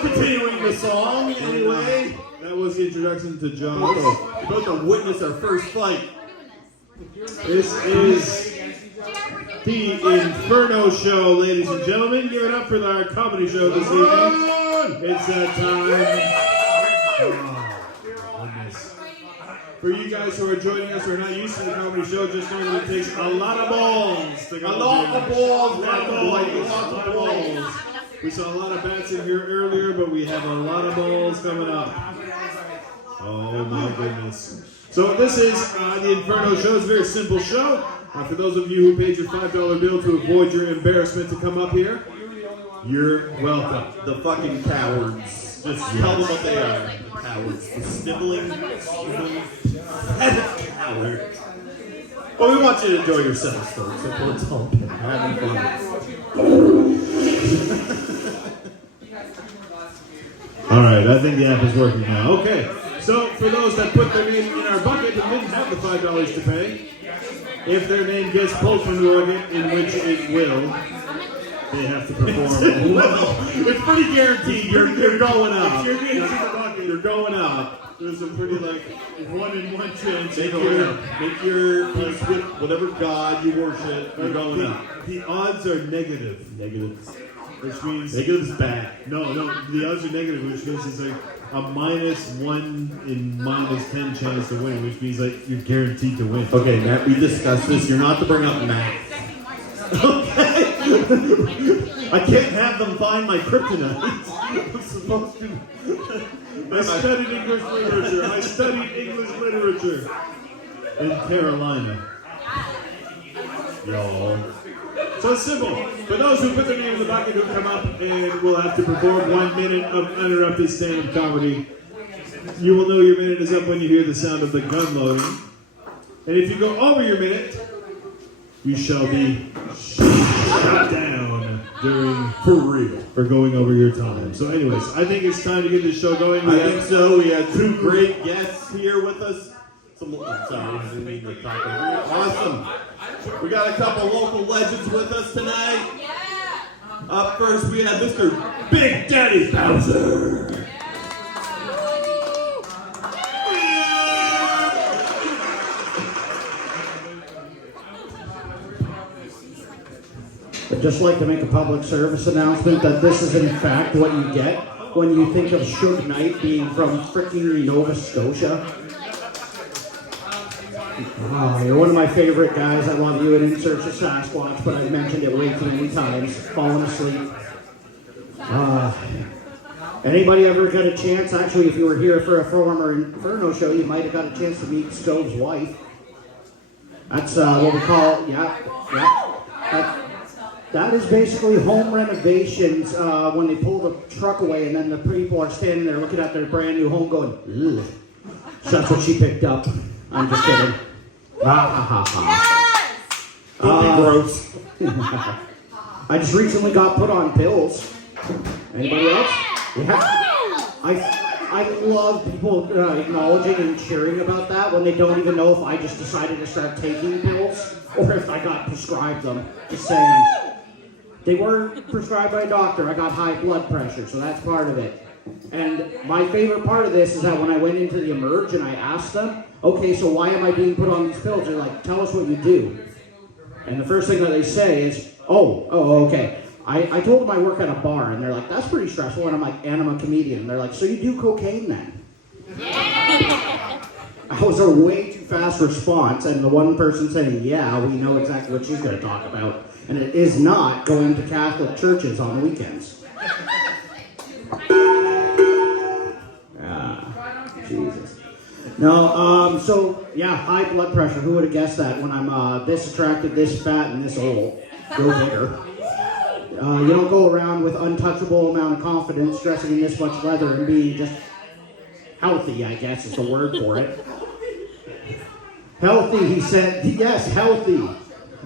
continuing the song anyway. That was the introduction to John. We're about to witness our first fight. This is the Inferno Show, ladies and gentlemen. Give it up for our comedy show this evening. It's that time. Oh, goodness. For you guys who are joining us who are not used to the comedy show, just know that it takes a lot of balls to go. A lot of balls. Lots of balls. We saw a lot of bats in here earlier, but we have a lot of balls coming up. Oh my goodness. So this is the Inferno Show. It's a very simple show. For those of you who paid your $5 bill to avoid your embarrassment to come up here, you're welcome. The fucking cowards. Just tell them what they are. Cowards. The sniveling cowards. Well, we want you to enjoy yourselves, folks. That's all. Having fun. All right, I think the app is working now. Okay, so for those that put their name in our bucket and didn't have the $5 to pay, if their name gets pulled from the bucket, in which it will, they have to perform. Well, it's pretty guaranteed. You're going up. If you're getting to the bucket, you're going up. There's a pretty 1 in 1 chance. Make your peace with whatever God you worship. You're going up. The odds are negative. Negative. Which means Negative's bad. No, the odds are negative, which means it's like a -1 in -10 chance to win, which means you're guaranteed to win. Okay, Matt, we discussed this. You're not to bring up math. Okay? I can't have them find my kryptonite. I'm supposed to. I studied English literature. I studied English literature in Carolina. Y'all. So it's simple. For those who put their name in the bucket who come up and will have to perform 1 minute of uninterrupted stand-up comedy, you will know your minute is up when you hear the sound of the gun loading. And if you go over your minute, you shall be shot down for going over your time. So anyways, I think it's time to get this show going. I think so. We have 2 great guests here with us. Sorry, I didn't mean to talk over you. Awesome. We got a couple local legends with us tonight. Yeah. Up first, we have Mr. Big Daddy Bowser. I'd just like to make a public service announcement that this is in fact what you get when you think of Suge Knight being from freaking Nova Scotia. Oh, you're one of my favorite guys. I love you and In Search of Sasquatch, but I've mentioned it way too many times. Falling asleep. Anybody ever got a chance? Actually, if you were here for a former Inferno show, you might have got a chance to meet Stove's wife. That's what we call, that is basically home renovations when they pull the truck away and then the people are standing there looking at their brand new home going, ugh. So that's what she picked up. I'm just kidding. Yes! Don't be gross. I just recently got put on pills. Anybody else? Yeah. I love people acknowledging and cheering about that when they don't even know if I just decided to start taking pills or if I got prescribed them. Just saying. They weren't prescribed by a doctor. I got high blood pressure, so that's part of it. And my favorite part of this is that when I went into the Emerge and I asked them, okay, so why am I being put on these pills? They're like, tell us what you do. And the first thing that they say is, okay. I told them I work at a bar, and they're like, that's pretty stressful. And I'm like, and I'm a comedian. And they're like, so you do cocaine then? Yeah. I was a way too fast response, and the one person saying, yeah, we know exactly what she's going to talk about. And it is not going to Catholic churches on weekends. Jesus. No, so yeah, high blood pressure. Who would have guessed that when I'm this attractive, this fat, and this old? Go bigger. You don't go around with untouchable amount of confidence, dressing in this much leather, and being just healthy, I guess is the word for it. Healthy, he said. Yes, healthy.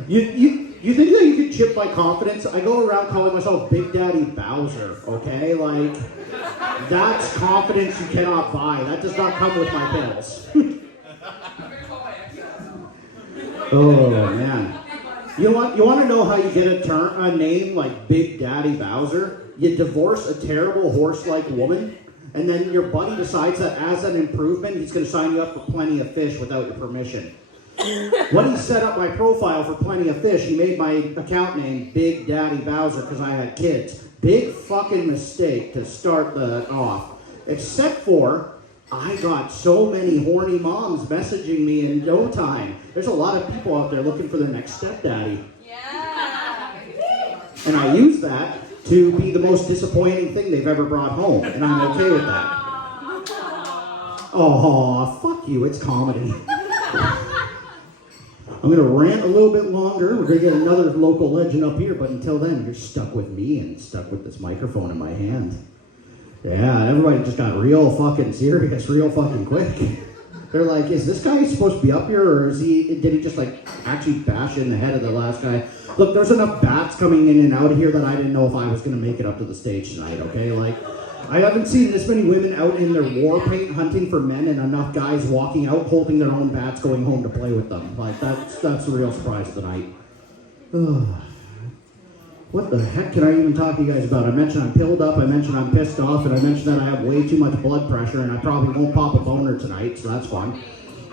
You think that you can chip my confidence? I go around calling myself Big Daddy Bowser, okay? Like, that's confidence you cannot buy. That does not come with my pills. Oh, man. You want to know how you get a name like Big Daddy Bowser? you divorce a terrible horse-like woman, and then your buddy decides that as an improvement, he's going to sign you up for Plenty of Fish without your permission. When he set up my profile for Plenty of Fish, he made my account name Big Daddy Bowser because I had kids. Big fucking mistake to start that off. Except for, I got so many horny moms messaging me in no time. There's a lot of people out there looking for their next stepdaddy. Yeah. And I use that to be the most disappointing thing they've ever brought home. And I'm okay with that. Oh, fuck you, it's comedy. I'm going to rant a little bit longer. We're going to get another local legend up here, but until then, you're stuck with me and stuck with this microphone in my hand. Yeah, everybody just got real fucking serious, real fucking quick. They're like, is this guy supposed to be up here, or did he just like actually bash in the head of the last guy? Look, there's enough bats coming in and out of here that I didn't know if I was going to make it up to the stage tonight, okay? Like, I haven't seen this many women out in their war paint hunting for men and enough guys walking out holding their own bats going home to play with them. Like, that's a real surprise tonight. What the heck can I even talk to you guys about? I mentioned I'm pilled up, I mentioned I'm pissed off, and I mentioned that I have way too much blood pressure and I probably won't pop a boner tonight, so that's fun.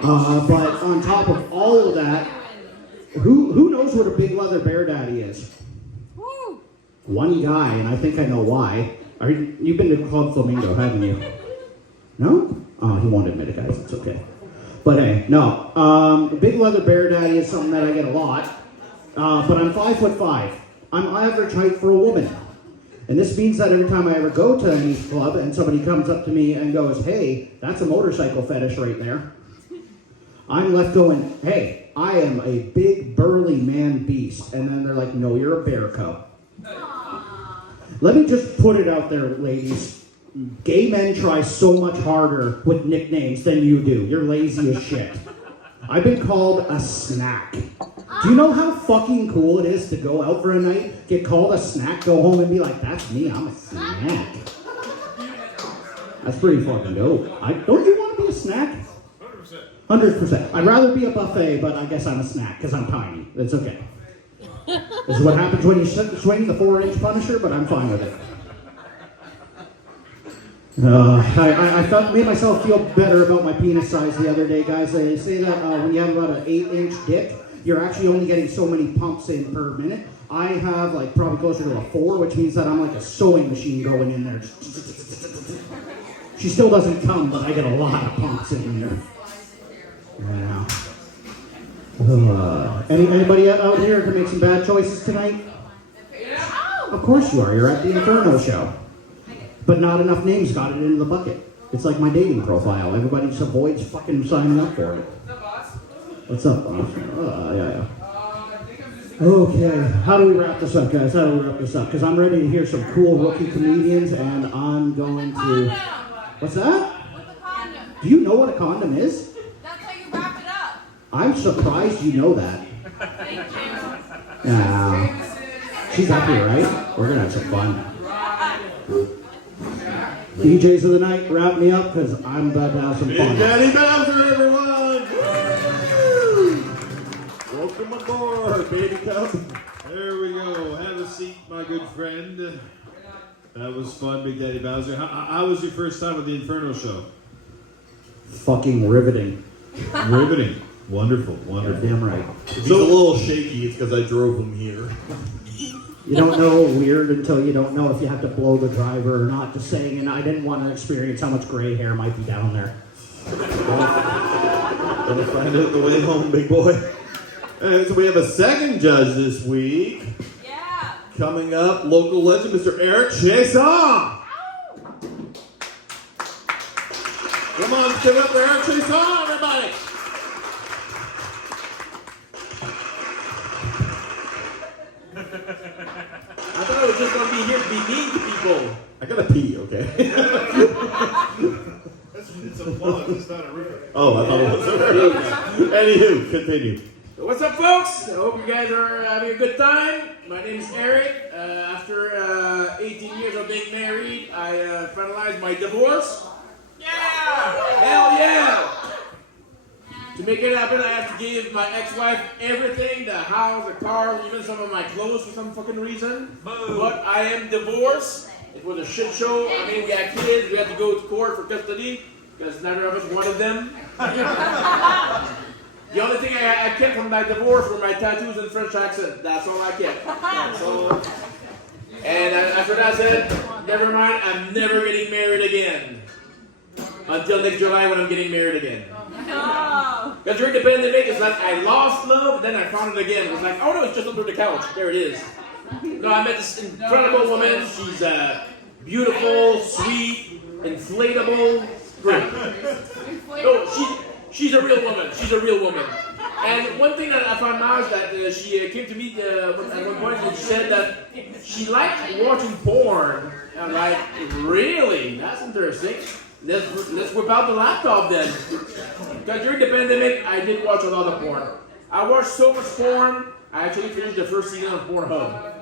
But on top of all of that, who knows what a big leather bear daddy is? Woo. One guy, and I think I know why. You've been to Club Flamingo, haven't you? No? Oh, he won't admit it, guys. It's okay. But hey, no. Big leather bear daddy is something that I get a lot. But I'm 5'5". I'm average height for a woman. And this means that every time I ever go to any club and somebody comes up to me and goes, hey, that's a motorcycle fetish right there, I'm left going, hey, I am a big burly man beast. And then they're like, no, you're a bear cub. Let me just put it out there, ladies. Gay men try so much harder with nicknames than you do. You're lazy as shit. I've been called a snack. Do you know how fucking cool it is to go out for a night, get called a snack, go home and be like, that's me, I'm a snack. That's pretty fucking dope. Don't you want to be a snack? 100%. 100%. I'd rather be a buffet, but I guess I'm a snack because I'm tiny. It's okay. This is what happens when you swing the 4-inch Punisher, but I'm fine with it. I made myself feel better about my penis size the other day, guys. They say that when you have about an 8-inch dick, you're actually only getting so many pumps in per minute. I have like probably closer to a 4, which means that I'm like a sewing machine going in there. She still doesn't come, but I get a lot of pumps in there. Yeah. Anybody out here to make some bad choices tonight? Of course you are. You're at the Inferno Show. But not enough names got it into the bucket. It's like my dating profile. Everybody just avoids fucking signing up for it. What's up, boss? Yeah. Okay, how do we wrap this up, guys? How do we wrap this up? Because I'm ready to hear some cool rookie comedians, and I'm going to... What's that? With the condom. Do you know what a condom is? That's how you wrap it up. I'm surprised you know that. Thank you. Yeah. She's up here, right? We're gonna have some fun. DJs of the night, wrap me up, because I'm about to have some Big fun. Daddy Bowser, everyone! Woo! Welcome aboard, baby cub. There we go. Have a seat, my good friend. That was fun, Big Daddy Bowser. How was your first time at the Inferno Show? Fucking riveting. Riveting. Wonderful, wonderful. Damn right. If he's a little shaky, it's because I drove him here. You don't know weird until you don't know if you have to blow the driver or not. Just saying, and I didn't want to experience how much gray hair might be down there. Gonna find out the way home, big boy. And so we have a second judge this week. Yeah. Coming up, local legend, Mr. Eric Chiasson. Come on, give it up for Eric Chiasson, everybody. I thought I was just going to be here to be mean to people. I gotta pee, okay? It's a plug, it's not a river. Oh, I thought it was. Anywho, continue. So what's up, folks? I hope you guys are having a good time. My name is Eric. After 18 years of being married, I finalized my divorce. Yeah! Hell yeah! To make it happen, I have to give my ex-wife everything, the house, the car, even some of my clothes for some fucking reason. But I am divorced. It was a shit show. I mean, we had kids. We had to go to court for custody because neither of us wanted them. The only thing I kept from my divorce were my tattoos and French accent. That's all I kept. So, and after that I said, never mind, I'm never getting married again. Until next July when I'm getting married again. No. Because during the pandemic, it's like I lost love, then I found it again. It was like, oh no, it's just under the couch. There it is. No, I met this incredible woman. She's beautiful, sweet, inflatable, great. No, she's a real woman. She's a real woman. And one thing that I found out is that she came to me at one point and she said that she liked watching porn. I'm like, really? That's interesting. Let's whip out the laptop then. Because during the pandemic, I did watch a lot of porn. I watched so much porn, I actually finished the first season of Pornhub.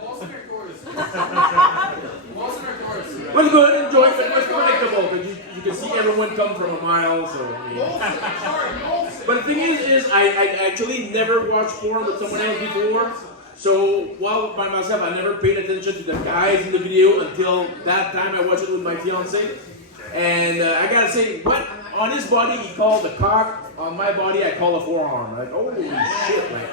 Was good, enjoyed it, was predictable, because you can see everyone come from a mile, so. Yeah. But the thing is I actually never watched porn with someone else before. So while by myself, I never paid attention to the guys in the video until that time I watched it with my fiance. And I gotta say, what on his body he called a cock, on my body I call a forearm. Like, holy shit, man.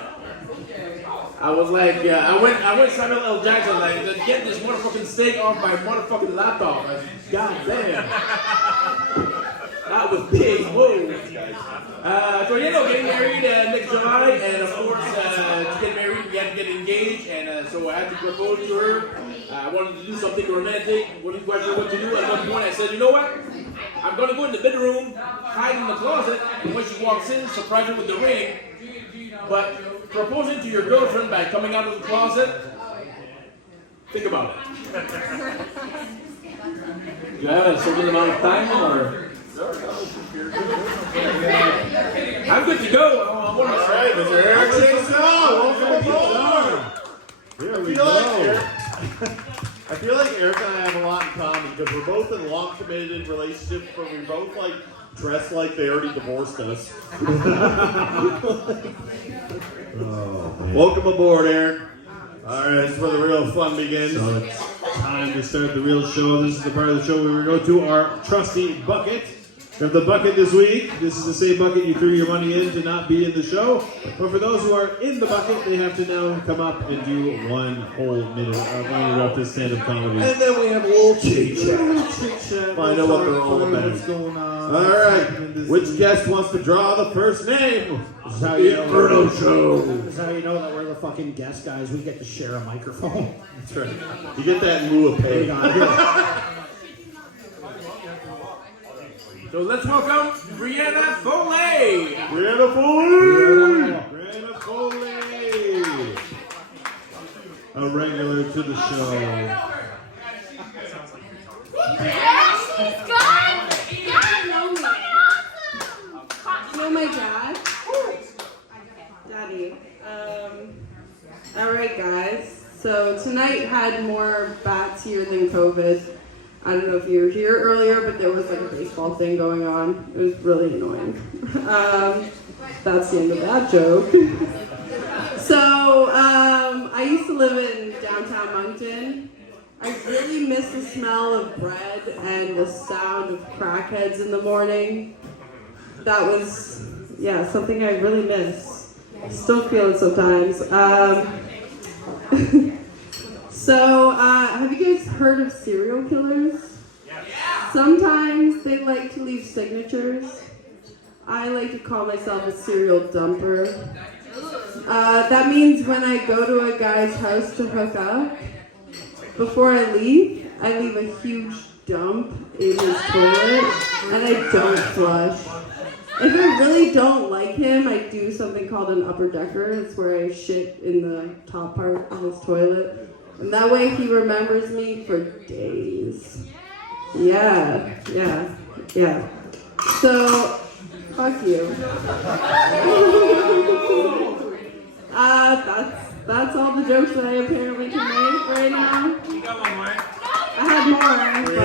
I was like, I went Samuel L. Jackson, like, get this motherfucking steak off my motherfucking laptop. Like, god damn. That was big, whoa. So you know, getting married next July, and of course, to get married, we had to get engaged, and so I had to propose to her. I wanted to do something romantic, wasn't quite sure what to do. At one point, I said, you know what? I'm gonna go in the bedroom, hide in the closet, and when she walks in, surprise her with the ring. But proposing to your girlfriend by coming out of the closet, think about it. Do you have a certain amount of time, or? I'm good to go. All right, Mr. Eric Chiasson, welcome aboard. Here we I feel like Eric and I have a lot in common because we're both in long committed relationships, but we both like dress like they already divorced us. Welcome aboard, Eric. All right, this is where the real fun begins. So it's time to start the real show. This is the part of the show where we go to our trusty bucket. We have the bucket this week. This is the same bucket you threw your money in to not be in the show. But for those who are in the bucket, they have to now come up and do 1 whole minute of uninterrupted stand-up comedy. And then we have a little chit-chat. Find out what they're all about. What's going on? All right, which guest wants to draw the first name? This is how you know Inferno Show. This is how you know that we're the fucking guest guys. We get to share a microphone. That's right. You get that in lieu of pay. So let's welcome Brianna Foley. Brianna Foley. Brianna Foley. A regular to the show. Yes, he's gone. You know my dad? Daddy. Alright guys, so tonight had more bats here than COVID. I don't know if you were here earlier, but there was like a baseball thing going on. It was really annoying. That's the end of that joke. So, I used to live in downtown Moncton. I really miss the smell of bread and the sound of crackheads in the morning. That was, yeah, something I really miss. Still feel it sometimes. So, have you guys heard of serial killers? Yeah. Sometimes they like to leave signatures. I like to call myself a serial dumper. That means when I go to a guy's house to hook up, before I leave a huge dump in his toilet, and I don't flush. If I really don't like him, I do something called an upper decker. It's where I shit in the top part of his toilet. And that way he remembers me for days. Yeah. So, fuck you. That's all the jokes that I apparently can make right now. You got one more. I had more, but...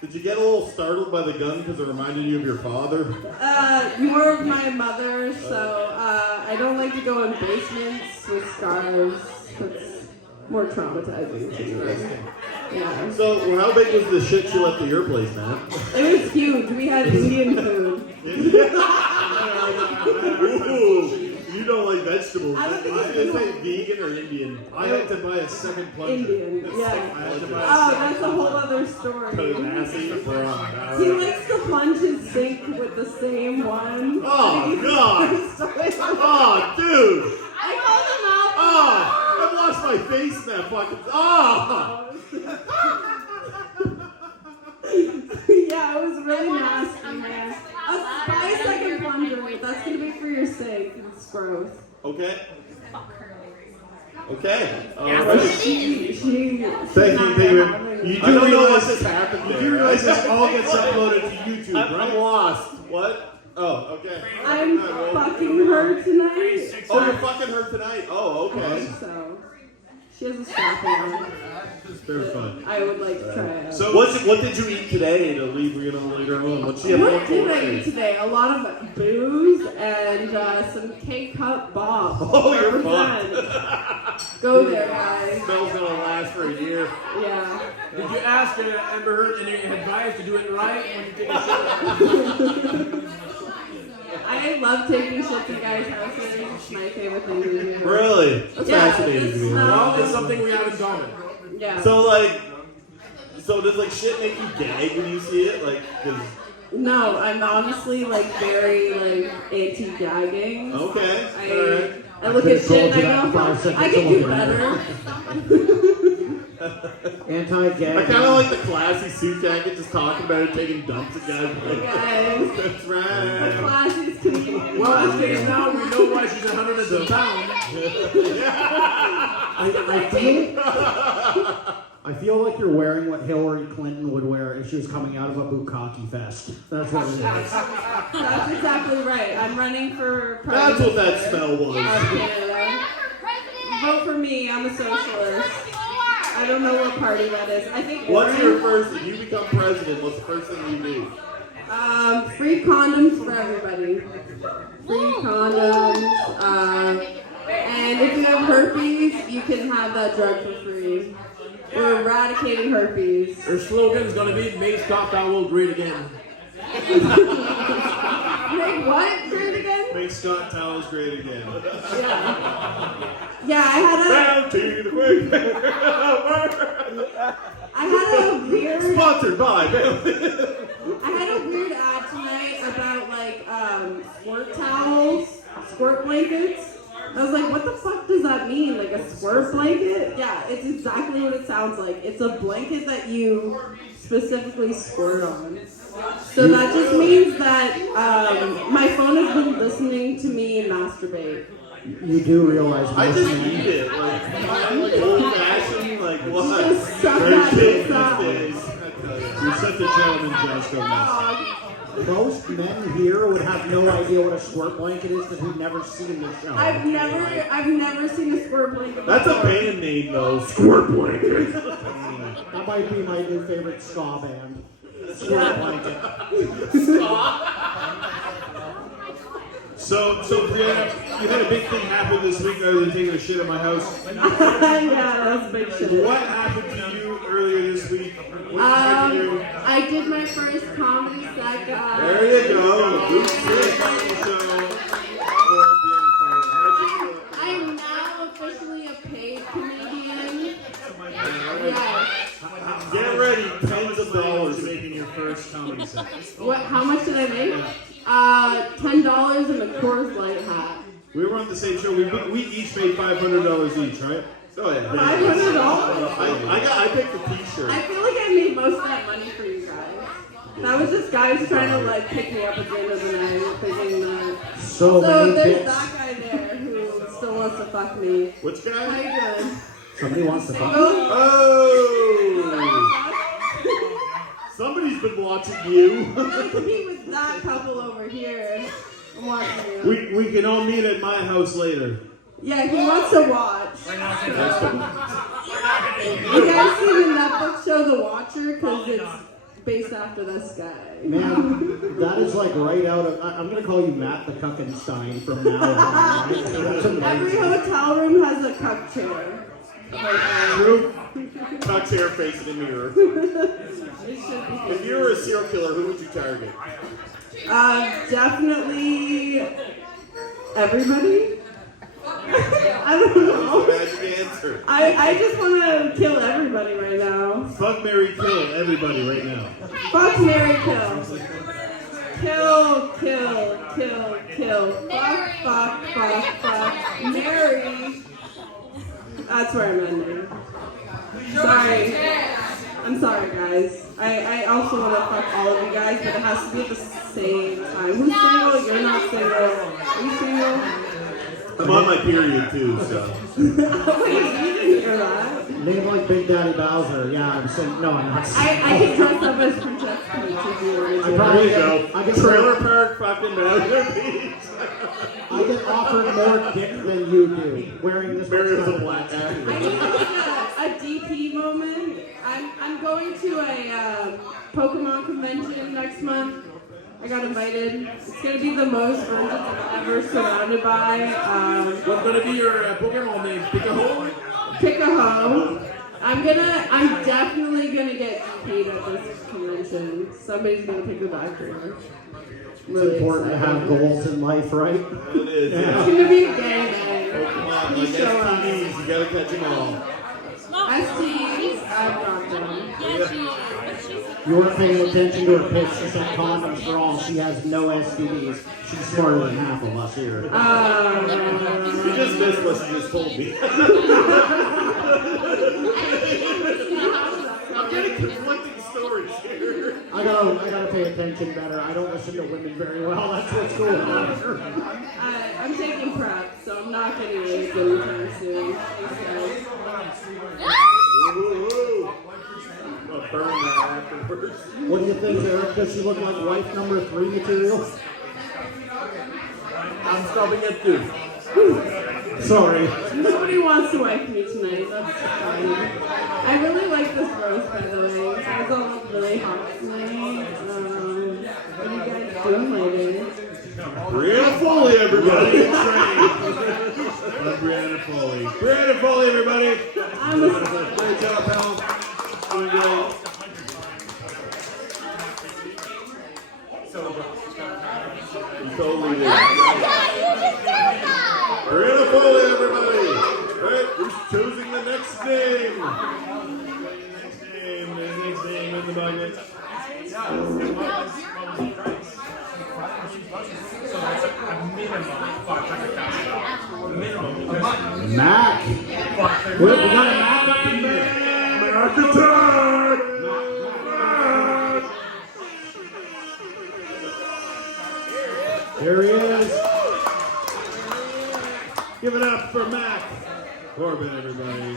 Did you get a little startled by the gun because it reminded you of your father? More of my mother, so I don't like to go in basements with scars. That's more traumatizing to me. Yeah. So, how big was the shit you left at your place, man? It was huge. We had Indian food. Ooh, you don't like vegetables. I don't think was it's gonna say vegan or Indian. I had to buy a second plunger. Indian, I yeah. had to buy a Oh, second that's a whole other story. Nasty. He likes to plunge his sink with the same one. Oh, God. Oh, dude. I called him out. Oh, I've lost my face in that fucking. Oh. Yeah, it was really nasty, man. Buy a second plunger. That's gonna be for your sake. It's gross. Okay. Okay. She Thank you, David. You I don't do know what realize just happened You there. do realize this all gets uploaded to YouTube, I'm right? lost. What? Oh, okay. I'm All right, well- fucking her tonight. Oh, you're fucking her tonight. Oh, okay. So she has a strap on. Very fun. I would like to try it. So What did you eat today to leave later on? What's she have What for did I today? eat today? A lot of booze and some K-Cup Bob. Oh, you're fucked. Go there, guys. Smell's gonna last for a year. Yeah. Did you ask Amber Heard any advice to do it right when you take a shit? I love taking shits in guys' houses. It's my favorite thing to do. Really? That's Yeah, fascinating to me. it's Well, it's something we have in common. Yeah. So does like shit make you gag when you see it? Like, 'cause- No, I'm honestly like very like anti-gagging. okay, all right. I look at shit and I go, I could do better. Anti-gag. I kind of like the classy suit jacket, just talking about it, taking dumps at guys. Guys, That's the right. classes to me. Well, as it is now, we know why she's 100 pounds. I feel like you're wearing what Hillary Clinton would wear if she was coming out of a bukkake fest. That's what it is. That's exactly right. I'm running for That's president. what that smell was. Canada. Vote for me. I'm a socialist. I don't know what party that is. I think. What's your first? If you become president, what's the first thing you do? Free condoms for everybody. Free condoms. And if you have herpes, you can have that drug for free. We're eradicating herpes. Her slogan's gonna be "Make Scott Towel great again." Wait, what? Great again? Make Scott Towels great again. Yeah, I had Down to the quick. a weird. Sponsored by. I had a weird ad tonight about like squirt towels, squirt blankets. I was like, what the fuck does that mean? Like a squirt blanket? Yeah, it's exactly what it sounds like. It's a blanket that you specifically squirt on. So that just means that my phone has been listening to me masturbate. You do realize I most just men, eat it. Like old fashioned, like what? Just suck Very that kid shit out. these days. I tell you. You're such a gentleman, Josh Gomez. most men here would have no idea what a squirt blanket is because we've never seen the show. I've never seen a squirt blanket. That's a before. band name though. Squirt blanket. That might be my new favorite ska band. Squirt blanket. So Brianna, you had a big thing happen this week other than taking a shit in my house. Yeah, that's big shit. What happened to you earlier this week? What did you have to do? I did my first comedy set, guys. There you go. Good shit. I am now officially a paid comedian. Yes. Get ready, tens of dollars. Making your first comedy set. What? How much did I make? $10 and a Coors Light hat. We were on the same show. We each made $500 each, right? Oh yeah. $500. I picked the T-shirt. I feel like I made most of that money for you guys. That was just guys trying to like pick me up at the end of the night, thinking that. So So many there's bits. that guy there who still wants to fuck me. Which How guy? you doing? Somebody wants to fuck. Oh. Oh. Somebody's been watching you. I could be with that couple over here. I'm watching you. We can all meet at my house later. Yeah, he wants to watch. You guys seen the Netflix show The Watcher? Because it's based after this guy. Man, that is like right out of. I'm gonna call you Matt the Kuckenstein from now on. Right? That's Every amazing. hotel room has a cup chair. True. Tuck's hair facing the mirror. It should be. If you were a serial killer, who would you target? Definitely everybody. I don't know. Magic answer. I just want to kill everybody right now. Fuck, marry, kill everybody right now. Fuck, marry, kill. Kill, kill, kill, kill. Fuck, marry. That's where I'm ending. Sorry. I'm sorry, guys. I also want to fuck all of you guys, but it has to be at the same time. Who's single? You're not single. Are you single? I'm on my period too, so. Wait, you didn't hear that? Name like Big Daddy Bowser. Yeah, I'm saying no. I'm not. I can dress up as Princess Peach if you want to do There you go. I get Trailer park, fucking Malibu Beach. I get offered more dick than you do wearing this. Mary was a black I actor. need like a DP moment. I'm going to a Pokemon convention next month. I got invited. It's gonna be the most virgins I've ever surrounded by. What's gonna be your Pokemon name? Pick a hole? Pick a hoe. I'm definitely gonna get paid at this convention. Somebody's gonna pick the doctor. It's important to have goals in life, right? It is. It's Yeah. gonna be a gangbang. Come on, You like show up. STDs, you gotta catch them all. STs, I've got them. You weren't paying attention to her pitch. She said condoms for all. She has no STDs. She's smarter than half of us here. You just missed what you just told me. I'm getting conflicting stories here. I gotta pay attention better. I don't listen to women very well. That's what's going on. I'm taking prep, so I'm not getting raped anytime soon. Ooh. I'll burn that afterwards. What do you think, Eric? Does she look like wife number 3 material? I'm stopping at 2. Sorry. Nobody wants to wife me tonight. That's fine. I really like this roast, by the way. You guys all look really hot tonight. What are you guys doing later? Brianna Foley, everybody. Love Brianna Foley. Brianna Foley, everybody. I'm a Great job, pal. Doing great. You totally did. Brianna Foley, everybody. All right, who's choosing the next name? Next name in the bucket. Mac. We got a Mac up in there. Mac attack! Here he is. Give it up for Mac Corbin, everybody.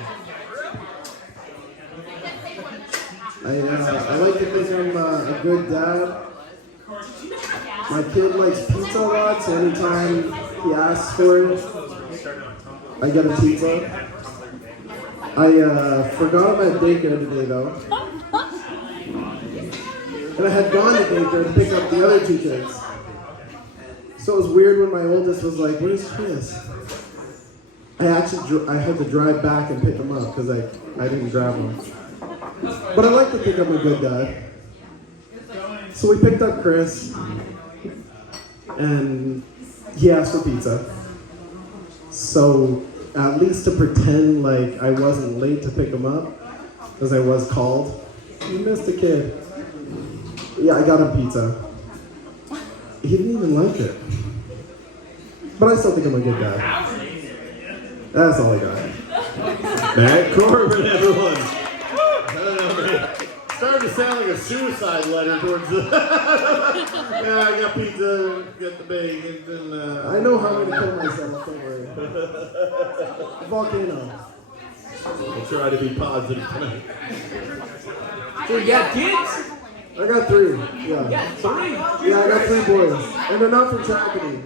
I like to think I'm a good dad. My kid likes pizza a lot, so anytime he asks for it, I get a pizza. I forgot I'm at daycare today though. And I had gone to daycare to pick up the other 2 kids. So it was weird when my oldest was like, "Where's Chris?" I had to drive back and pick him up because I didn't grab him. But I like to think I'm a good dad. So we picked up Chris, and he asked for pizza. So at least to pretend like I wasn't late to pick him up, as I was called, "You missed a kid." Yeah, I got him pizza. He didn't even like it. But I still think I'm a good dad. That's all I got. Matt Corbin, everyone. I don't know, man. Starting to sound like a suicide letter towards the. Yeah, I got pizza, got the bacon, and I know how I'm gonna kill myself, don't worry. Volcano. I'll try to be positive tonight. So you got kids? I got 3. Yeah. Yeah, 3. Yeah, I got 3 boys. And they're not from Tracadie.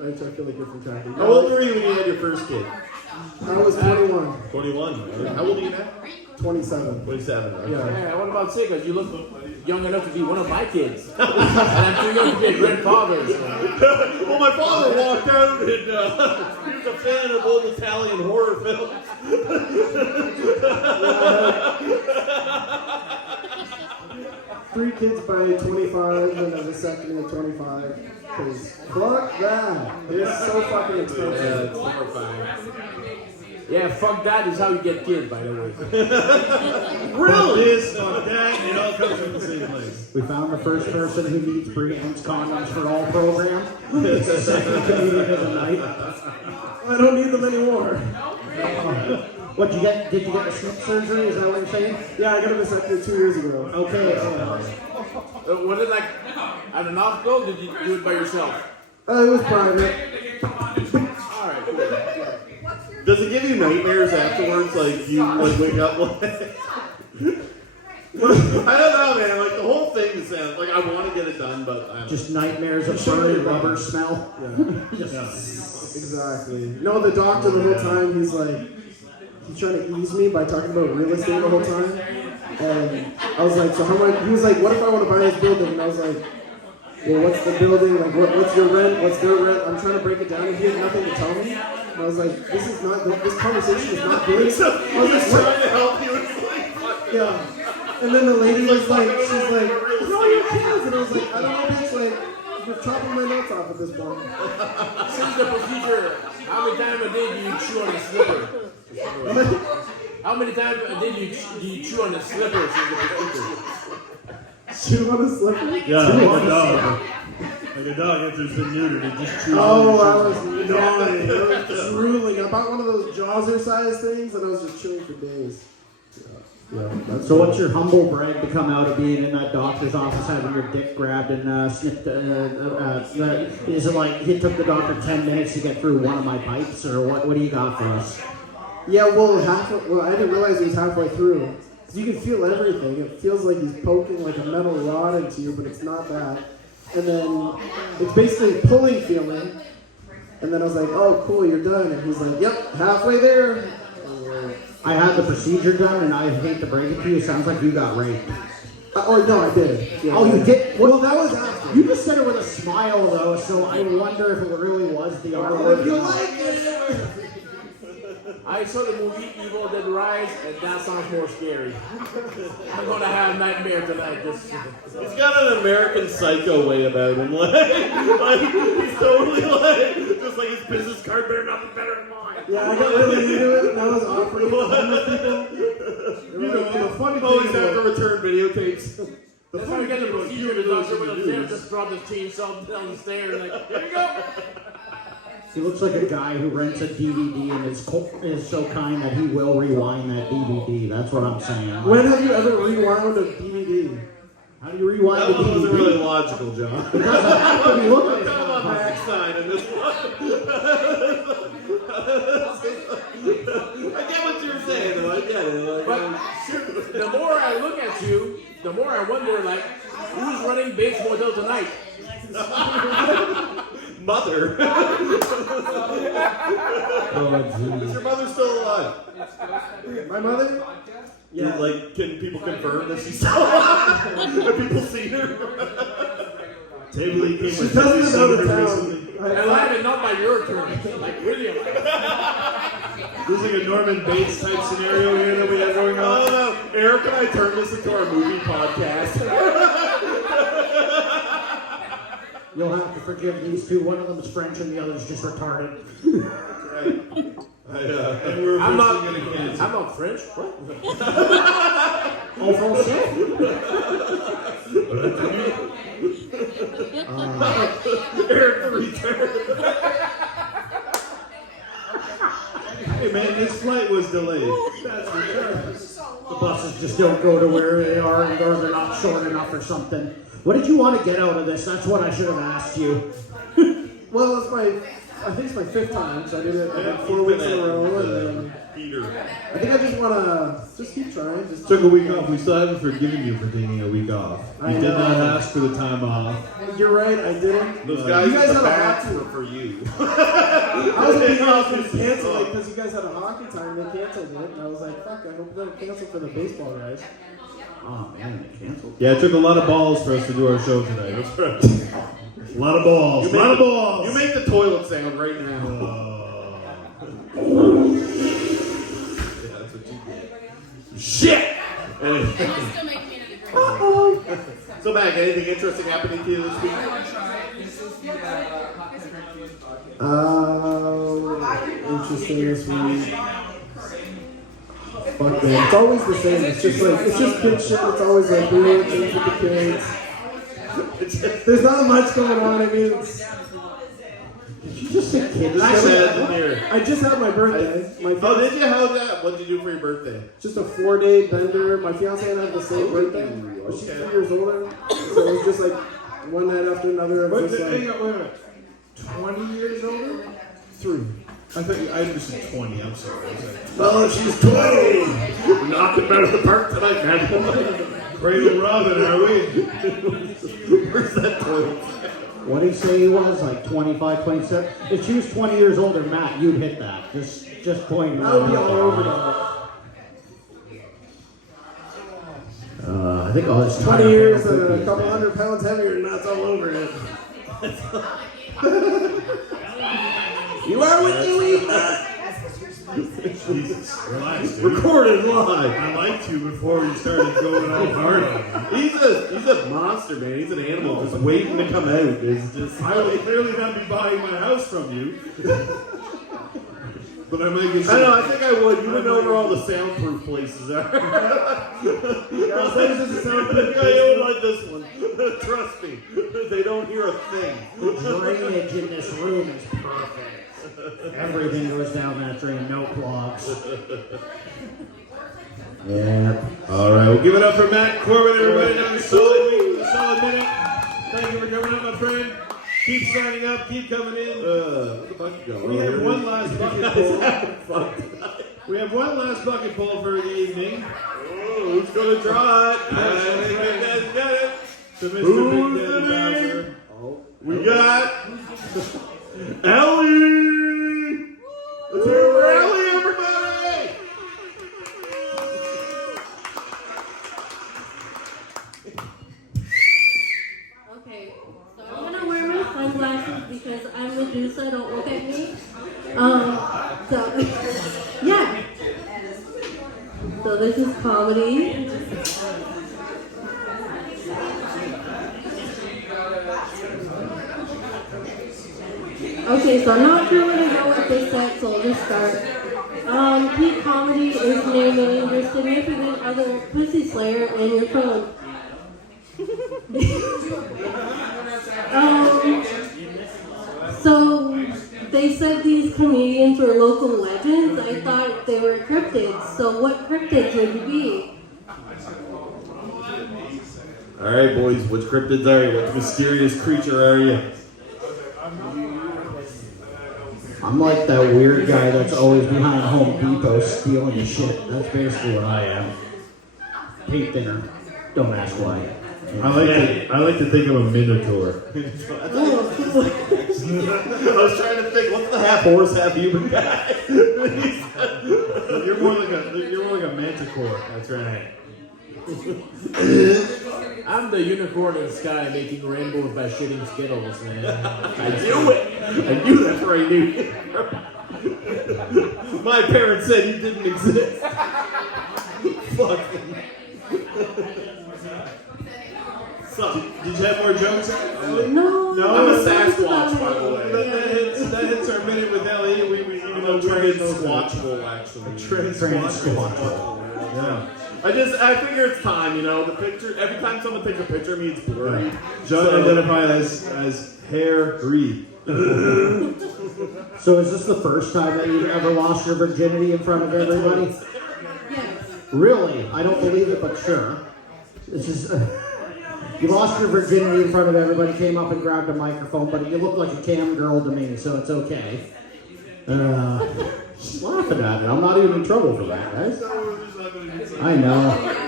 I feel like you're from Tracadie. How old were you when you had your first kid? I was 21. 21. How old are you now? 27. 27. Okay. Yeah. Yeah, what about say? Because you look young enough to be one of my kids. And I'm too young to be a grandfather. So. Well, my father walked out and he was a fan of old Italian horror films. 3 kids by 25 and a vasectomy at 25. Because fuck that. It's so fucking Yeah, expensive. it's horrifying. Yeah, fuck that is how you get kids, by the way. Fuck this, fuck that, it all comes from the same place. We found the first person who needs pre-ends condoms for all program. Second comedian of the night. I don't need them anymore. What you get? Did you get the slip surgery? Is that what you're saying? Yeah, I got a vasectomy 2 years ago. Okay. Was it like at an hospital? Did you do it by yourself? It was private. Alright, cool. Does it give you nightmares afterwards? Like you like wake up like I don't know, man. Like the whole thing sounds like I want to get it done, but I'm Just nightmares of burning rubber smell. Exactly. No, the doctor the whole time, he's trying to ease me by talking about real estate the whole time. And I was like, so how much? He was like, what if I want to buy this building? And I was like, well, what's the building? Like, what's your rent? What's their rent? I'm trying to break it down, and he had nothing to tell me. And I was like, this conversation is not good. so I was like, what? trying to help you. It's like, fuck. Yeah. And then the lady was like, she's like, no, your kids. And I was like, I don't know, bitch, like, you're chopping my nuts off at this point. Since the procedure, how many times a day do you chew on the slipper? How many times a day do you chew on the slipper since the procedure? Chew on a slipper? Yeah, like a dog. Like a dog after it's been neutered, it just chews Oh, I on was yawning. I was drooling. I bought one of those Jawser-sized things, and I was just chewing for days. So what's your humble brag to come out of being in that doctor's office having your dick grabbed and snipped? Is it like it took the doctor 10 minutes to get through one of my pipes, or what? What do you got for us? Yeah, well, I didn't realize he was halfway through. So you can feel everything. It feels like he's poking like a metal rod into you, but it's not that. And then it's basically a pulling feeling. And then I was like, oh, cool, you're done. And he's like, yep, halfway there. I had the procedure done, and I hate to break it to you, it sounds like you got raped. Oh, no, I did. Yeah. Oh, you did? Well, that was after. You just said it with a smile, though, so I wonder if it really was the R word. If you like it. I saw the movie Evil Dead Rise, and that sounds more scary. I'm gonna have a nightmare tonight. He's got an American Psycho way about him. Like he's totally like, just like his business card better not be better than mine. Yeah, I got really into it, and I was offering it to homeless people. You know, the funny Always thing have to about return videotapes. That's how we get the procedure. The doctor would have just brought the chainsaw down the stairs, like, here you go. He looks like a guy who rents a DVD and is so kind that he will rewind that DVD. That's what I'm saying. When have you ever rewound a DVD? How do you rewind That a one DVD? wasn't really logical, John. It doesn't have to be looking I'm kind of on backside in this one. I get what you're saying, though. I get it. But the more I look at you, the more I wonder, like, who's running Bates Motel tonight? Mother. Oh, Is your mother still alive? My mother? Yeah. Like, can people confirm that she's still alive? Have people seen her? Table League came She with doesn't Teddy know the Sumner town. recently. Alive and not by your terms. Like, really alive. There's like a Norman Bates type scenario here that we have going Oh, on. no. Eric and I turned this into our movie podcast. You'll have to forgive these two. One of them is French and the other is just retarded. And we're I'm not French. What? En français? Eric the retard. Hey man, this flight was delayed. That's retarded. The buses just don't go to where they are, or they're not short enough or something. What did you want to get out of this? That's what I should have asked you. Well, I think it's my 5th time, so I did it 4 weeks in a row, and then Peter. I think I just want to just keep trying, just Took a week off. We still haven't forgiven you for taking a week off. I You did know. not ask for the time off. You're right, I didn't. Those guys, You guys in the had a back hockey. were for you. I was thinking I was going to cancel it because you guys had a hockey time. They canceled it, and I was like, fuck, I hope they don't cancel for the baseball guys. Oh man, they canceled. Yeah, it took a lot of balls for us to do our show tonight. A lot of balls. A lot of balls. You make the toilet sound right now. Yeah, that's what you did. Shit! So, Mac, anything interesting happening to you this week? Interesting this week. Fuck man, it's always the same. It's just like, it's just kid shit. It's always like weird things with the kids. There's not much going on. I mean, it's, Did you just say kids? I said in here. I just had my birthday. My Oh, did you? How's that? What did you do for your birthday? Just a 4-day bender. My fiance and I have the same birthday, but she's 3 years older. So it was just like one night after another. It was Wait, just hang like, on, wait a minute. 20 years older? 3. I thought I understood 20. I'm sorry. I was like, Oh, she's 20! Knocked it out of the park tonight, man. Cradle Robin, are we? Where's that toilet? What did he say he was? Like 25, 27? If she was 20 years older, Matt, you'd hit that. Just point. I would be all over that. I think all this 20 years and a couple 100 pounds heavier, and that's all over it. You are what you eat. Jesus, relax, dude. Recorded live. I liked you before you started going all hard on me. He's a monster, man. He's an animal just waiting to come out. It's just. I will clearly not be buying my house from you. But I might get I some. know, I think I would. You would know where all the soundproof places are. I would like this one. Trust me. They don't hear a thing. The drainage in this room is perfect. Everything goes down that drain, no clogs. Yeah. All right, we'll give it up for Matt Corbin, everybody. Another solid week with a solid minute. Thank you for coming up, my friend. Keep signing up, keep coming in. Where'd the bucket go? We have one last bucket pull. We have one last bucket pull for the evening. Oh, who's gonna draw it? I think Big Dad's got it. To Mr. Who's Big the Daddy name? Bowser. We got Ellie. Let's hear it for Ellie, everybody. Okay, so I'm gonna wear my sunglasses because I'm Medusa, don't look at me. So, yeah. So this is comedy. Okay, so I'm not sure where to go with this set, so I'll just start. Peak comedy is naming your significant other Pussy Slayer and your phone. So they said these comedians were local legends. I thought they were cryptids. So what cryptids would you be? All right, boys. Which cryptids are you? What mysterious creature are you? I'm like that weird guy that's always behind Home Depot stealing the shit. That's basically what I am. Paint thinner. Don't ask why. I like to think of a minotaur. I was trying to think. What's the half horse, half human guy? You're more like a manticore. That's right. I'm the unicorn in the sky making rainbows by shitting Skittles, man. I knew it. I knew that's where I knew it. My parents said he didn't exist. Fuck. So, Did you have more jokes? No. I'm a Sasquatch, by the way. That hits our minute with Ellie. Even though I'm a we're trained getting Squatchable, actually. Trained Squatchable. Yeah. I figure it's time, you know. The picture. Every time someone takes a picture of me, it's blurry. John identified as hairy. So is this the first time that you've ever lost your virginity in front of everybody? Yes. Really? I don't believe it, but sure. This is. You lost your virginity in front of everybody, came up and grabbed a microphone, but you look like a cam girl to me, so it's okay. Just laughing at it. I'm not even in trouble for that, guys. I know.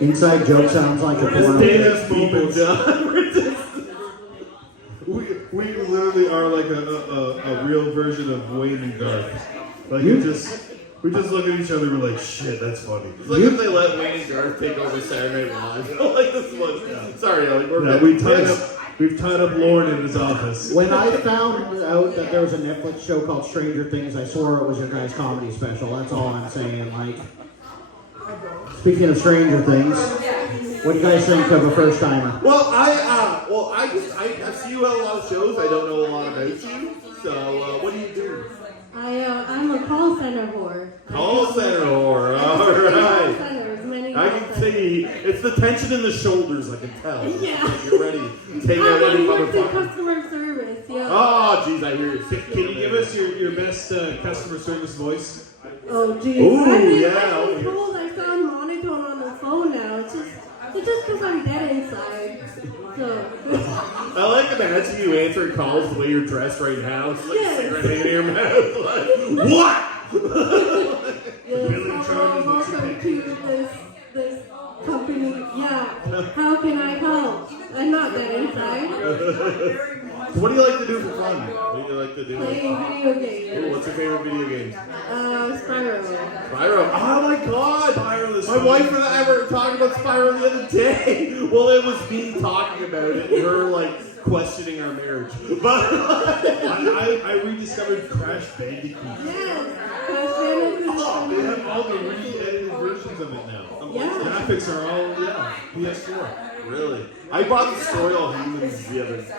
Inside joke sounds like a porno. Dana's people, John. We literally are like a real version of Wayne and Garth. Like we just look at each other and we're like, shit, that's funny. It's like if they let Wayne and Garth take over Saturday Night Live. Like this one. Sorry, Ellie. We've tied up Lauren in his office. When I found out that there was a Netflix show called Stranger Things, I swore it was your guys' comedy special. That's all I'm saying. Like, speaking of Stranger Things, what do you guys think of a first timer? Well, I see you at a lot of shows. I don't know a lot about you. So, what do you do? I'm a call center whore. Call center whore. All Call right. centers, many I call can centers. see it's the tension in the shoulders. I can tell. Yeah. Like you're ready to take out I any work in motherfucker. customer service, yeah. Oh, jeez, I hear you. Can you give us your best customer service voice? Oh, geez. Ooh, I've yeah. been told I sound monotone on the phone now. It's just because I'm dead inside. So. I like imagining you answering calls the way you're dressed right now. It's like Yes. a cigarette hanging in your mouth. Like, what? Yes, welcome to this company. Yeah. How can I help? I'm not that inside. So what do you like to do for fun? What do you like to do? Playing video games. Ooh, what's your favorite video game? Spyro. Spyro. Oh my god! Spyro is My fun. wife and I were talking about Spyro the other day. Well, it was me talking about it and her like questioning our marriage. But I rediscovered Crash Bandicoot. Yes. Crash Bandicoot. Oh, they have all the re-edited versions of it now. Yeah. Graphics are all PS4. really, I bought Destroy All Humans the other day.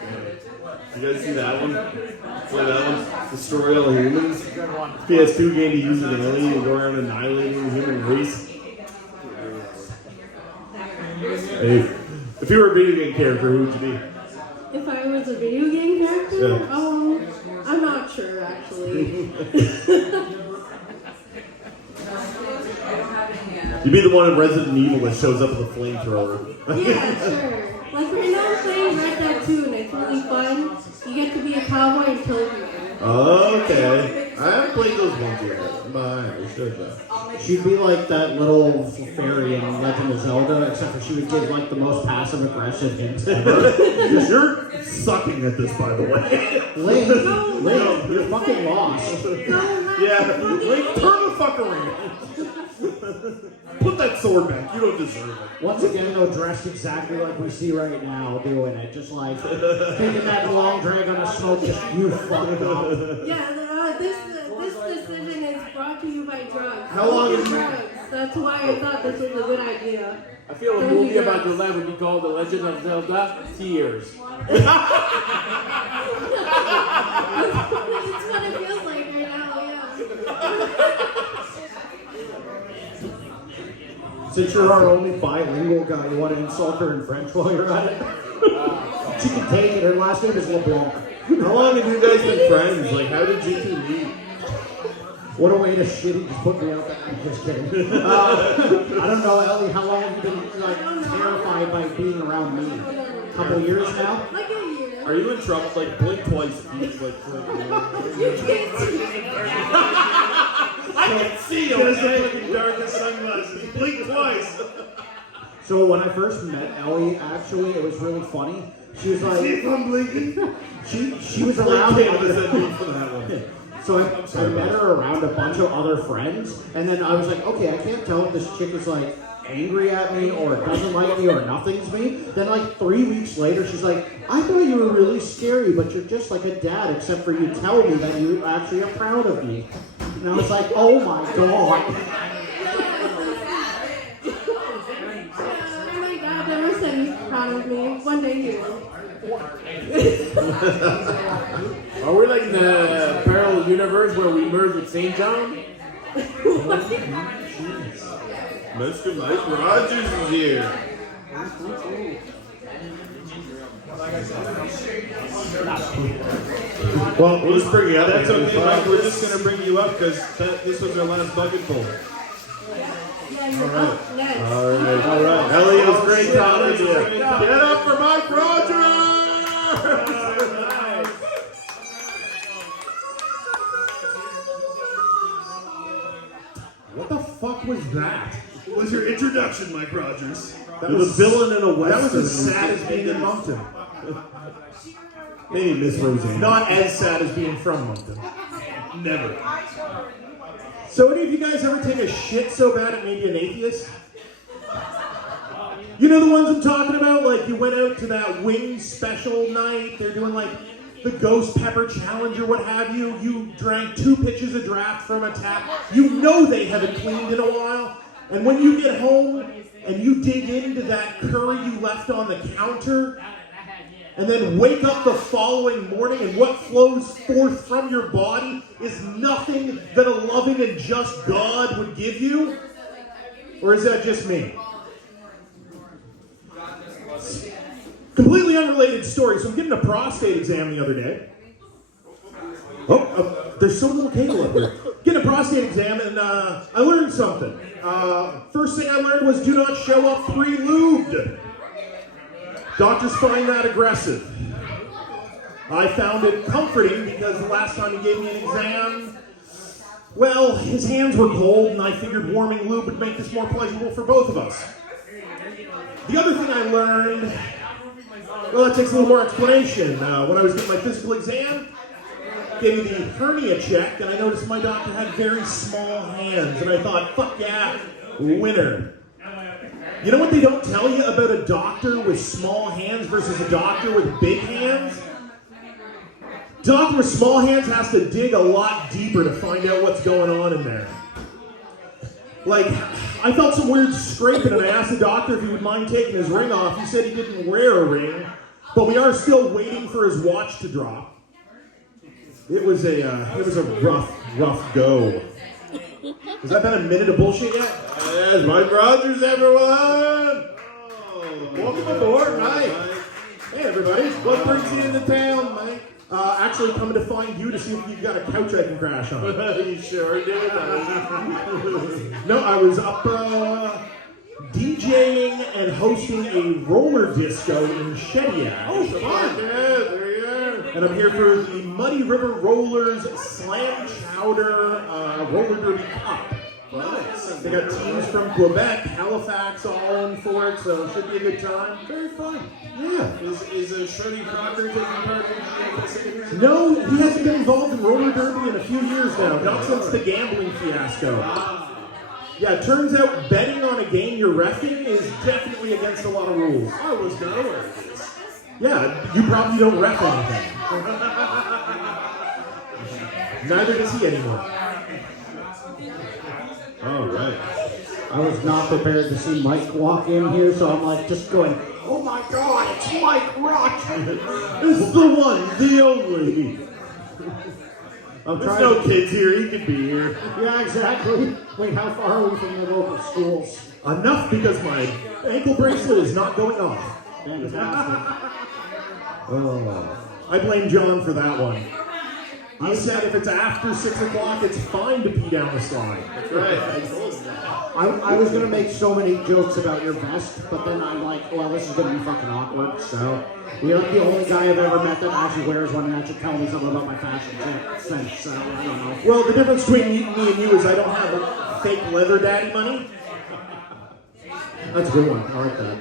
Did you guys see that one? Play that one? Destroy All Humans. PS2 game to use with an alien and go around annihilating the human race. Hey, if you were a video game character, who would you be? If I was a video game character, Yeah. I'm not sure actually. You'd be the one in Resident Evil that shows up with a flamethrower. Yeah, sure. Like right now I'm playing Red Dead 2 and it's really fun. You get to be a cowboy and kill people. Okay. I haven't played those ones yet. But I should though. She'd be like that little fairy in Legend of Zelda, except for she would give like the most passive aggressive hints ever. You're sucking at this, by the way. Link, you're fucking lost. Yeah, Link, turn the fuck around. Put that sword back. You don't deserve it. Once again, though, dressed exactly like we see right now, doing it. Just like taking that long drag on a smoke, just you fucked up. Yeah, this decision is brought to you by drugs. How long have you- drugs. That's why I thought this was a good idea. I feel a movie about your life would be called The Legend of Zelda Tears. It's what it feels like right now, yeah. Since you're our only bilingual guy, you want to insult her in French while you're at it? She can take it. Her last name is LeBlanc. How long have you guys been friends? Like, how did you two meet? What a way to shitty just put me out there. I'm just kidding. I don't know, Ellie, how long have you been like terrified by being around me? A couple years now? Like a year. Are you in trouble? Like, blink twice. Like, You can't see. I can see you. He has the fucking darkest sunglasses. Blink twice. So when I first met Ellie, actually, it was really funny. She was like, See if I'm blinking? she was around. for that one. So I met her around a bunch of other friends, and then I was like, okay, I can't tell if this chick is like angry at me or doesn't like me or nothing's me. Then like 3 weeks later, she's like, I thought you were really scary, but you're just like a dad, except for you tell me that you actually are proud of me. And I was like, oh my god. My dad never said he's proud of me. One day he will. Are we like in the parallel universe where we merge with St. John? Mr. Mike Rogers is here. Well, We'll just bring you up. that's okay, Mike. We're just going to bring you up because this was our last bucket full. Yeah, you're up next. All right. Ellie, it was great talking to you. Get up for Mike Rogers! What the fuck was that? It was your introduction, Mike Rogers. That was the villain in a western. That was as sad as being in Moncton. Maybe Miss Roseanne. Not as sad as being from Moncton. Never. So any of you guys ever take a shit so bad it made you an atheist? You know the ones I'm talking about? Like you went out to that wing special night, they're doing like the ghost pepper challenge or what have you. You drank 2 pitchers of draft from a tap. You know they haven't cleaned in a while. And when you get home and you dig into that curry you left on the counter, and then wake up the following morning and what flows forth from your body is nothing that a loving and just God would give you? Or is that just me? Completely unrelated story. So I'm getting a prostate exam the other day. There's so little cable up here. Getting a prostate exam and I learned something. First thing I learned was do not show up pre-lubed. Doctors find that aggressive. I found it comforting because the last time he gave me an exam, well, his hands were cold and I figured warming lube would make this more pleasurable for both of us. The other thing I learned, well, that takes a little more explanation. When I was getting my physical exam, gave me the hernia check, and I noticed my doctor had very small hands, and I thought, fuck yeah, winner. You know what they don't tell you about a doctor with small hands versus a doctor with big hands? Doctor with small hands has to dig a lot deeper to find out what's going on in there. Like, I felt some weird scraping and I asked the doctor if he would mind taking his ring off. He said he didn't wear a ring, but we are still waiting for his watch to drop. It was a rough go. Has that been a minute of bullshit yet? Yes, Mike Rogers, everyone! Welcome aboard, Mike. Hey, everybody. What brings you into town, Mike? Actually coming to find you to see if you've got a couch I can crash on. You sure did. No, I was up DJing and hosting a roller disco in Shediac. Oh, fun. Yeah, there you are. And I'm here for the Muddy River Rollers Slam Chowder Roller Derby Cup. Nice. They got teams from Quebec, Halifax all in for it, so it should be a good time. Very fun. Yeah. Is Shirley Crocker taking part in the No, he hasn't been involved in roller derby in a few years now, not since the gambling fiasco. Yeah, it turns out betting on a game you're reffing is definitely against a lot of rules. I was not aware of this. Yeah, you probably don't ref anything. Neither does he anymore. All right. I was not prepared to see Mike walk in here, so I'm like just going, oh my god, it's Mike Rogers. This is the one, the only. There's no kids here, he could be here. Yeah, exactly. Wait, how far are we from the local schools? Enough because my ankle bracelet is not going off. Fantastic. I blame John for that one. He said if it's after 6 o'clock, it's fine to pee down the slide. That's right, I told you that. I was gonna make so many jokes about your vest, but then I'm like, well, this is gonna be fucking awkward. So you're the only guy I've ever met that actually wears one and actually tell me something about my fashion sense. So I don't know. Well, the difference between me and you is I don't have fake leather daddy money. That's a good one. I like that.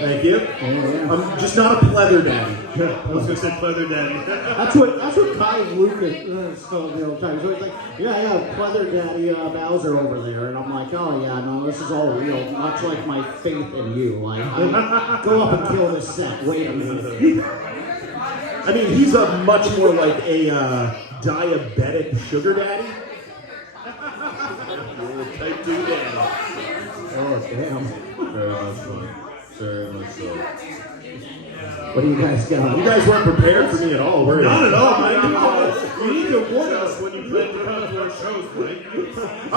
Thank you. Yeah. I'm just not a pleather daddy. I was going to say pleather daddy. That's what Kai Lucas told me all the time. So he's like, yeah, pleather daddy Bowser over there, and I'm like, oh yeah, no, this is all real. Much like my faith in you. Like, go up and kill this set. Wait a minute. I mean, he's a much more like a diabetic sugar daddy. Type 2 daddy. Oh damn. Very much fun. Very much so. What do you guys got? You guys weren't prepared for me at all, were you? Not at all, Mike. You need to warn us when you plan to come to our shows, Mike.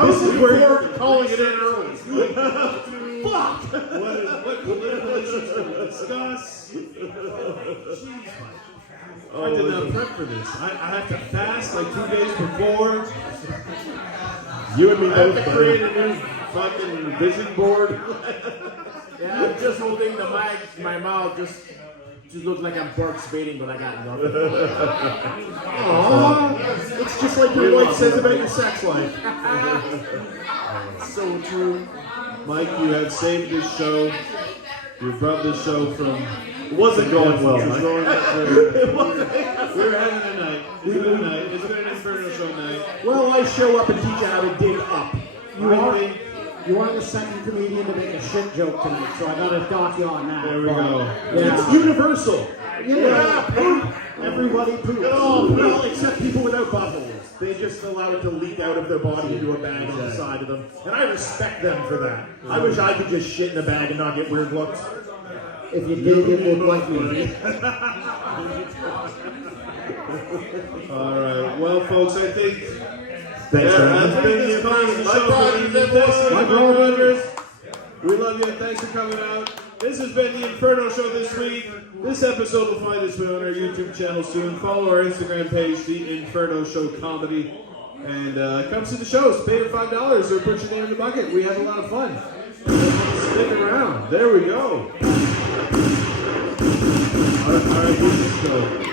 This is where you're calling it in early. Fuck! What political issues can we discuss? Jeez, Mike. I did not prep for this. I have to fast like 2 days before. You and me I have both, to buddy. create a new fucking vision board. Yeah, I'm just holding the mic. My mouth just looks like I'm participating, but I got nothing. Aww, it's just like your wife says about your sex life. so true. Mike, you have saved this show. You brought this show from... It wasn't going well, It was Mike. going we were having a night. It's been a night. It's been an Inferno Show night. Well, I show up and teach you how to dig up. You are the second comedian to make a shit joke tonight, so I gotta dock you on that. There we go. Yeah. It's universal. Yeah, poop. Everybody poops. Oh, well, except people without buttholes. They just allow it to leak out of their body into a bag on the side of them. And I respect them for that. I wish I could just shit in a bag and not get weird looks. If you did, it look like me. All right. Well, folks, I think Thanks, that's man. been the Inferno Show for the evening. Thanks to Mike my Rogers. brothers. We love you. Thanks for coming out. This has been the Inferno Show this week. This episode will find its way on our YouTube channel soon. Follow our Instagram page, The Inferno Show Comedy. And come see the shows. Pay your $5 or put your name in the bucket. We have a lot of fun. Stick around. There we go. All right, let's go.